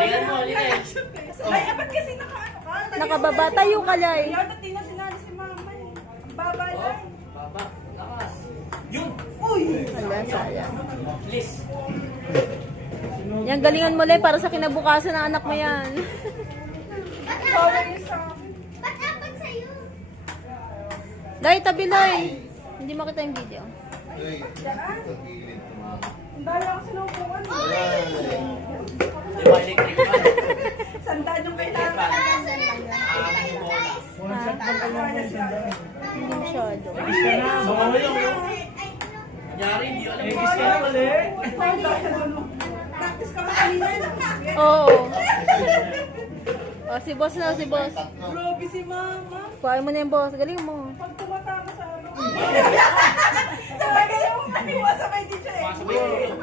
Tingnan mo, Lilay. Ay, apat kasi nakaano ka? Nakababa tayo kalay. Ayaw na tingnan sinali si mama eh. Ang baba na eh. Baba, lakas. Yun! Uy! Wala, sayang. Please. Yan, galingan mo, Le, para sa kinabukasan ng anak mo yan. Sorry yung sa akin. Ba't apat sa'yo? Dahil tabi, Loy. Hindi makita yung video. Ang dala kasi ng upuan. Di ba electric fan? Sandaan yung kailangan. Hindi masyado. So, ano yung... Kunyari, hindi alam mo. Egis ka na mali. Practice ka ba kanina? Oo. Oh, si boss na, si boss. Grabe si mama. Kuhain mo na yung boss. Galing mo. Pag tumatama sa ano. Sabay kayo. Sabay din siya eh. Masabay ko yun.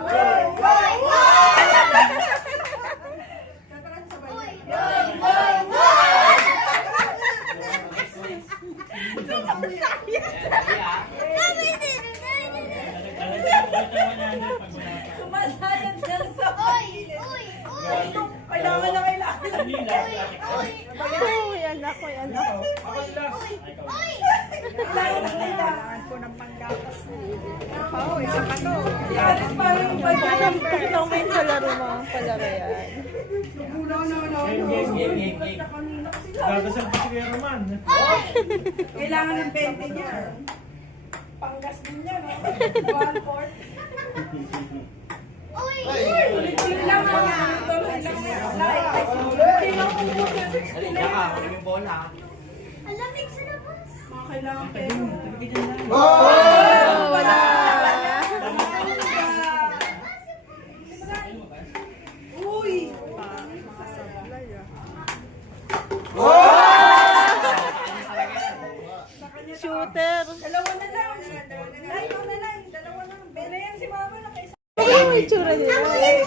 Sumasayad siya sa kailangan na kailangan. Oh, yan ako, yan ako. Kailangan na kailangan ko ng panggapas. Oo, isa pa to. Yaris parang Pakita mo yung kalaro mo. Kalaro yan. Dadasal pa si Kuya Roman. Kailangan ng 20 niya. Panggas din niya, no? 1/4. Yun lang mga. Tuloy lang niya. Hindi lang ubos na 60 Dali, na. naka. Kunin mo yung bola. Alamig sa labas. Mga kailangan pero. Oh, wala. Uy! Shooter. Dalawa na lang. Ay, ikaw na lang. Dalawa na. Bela yan si mama na kaysa. Ano yung itsura nila? 20!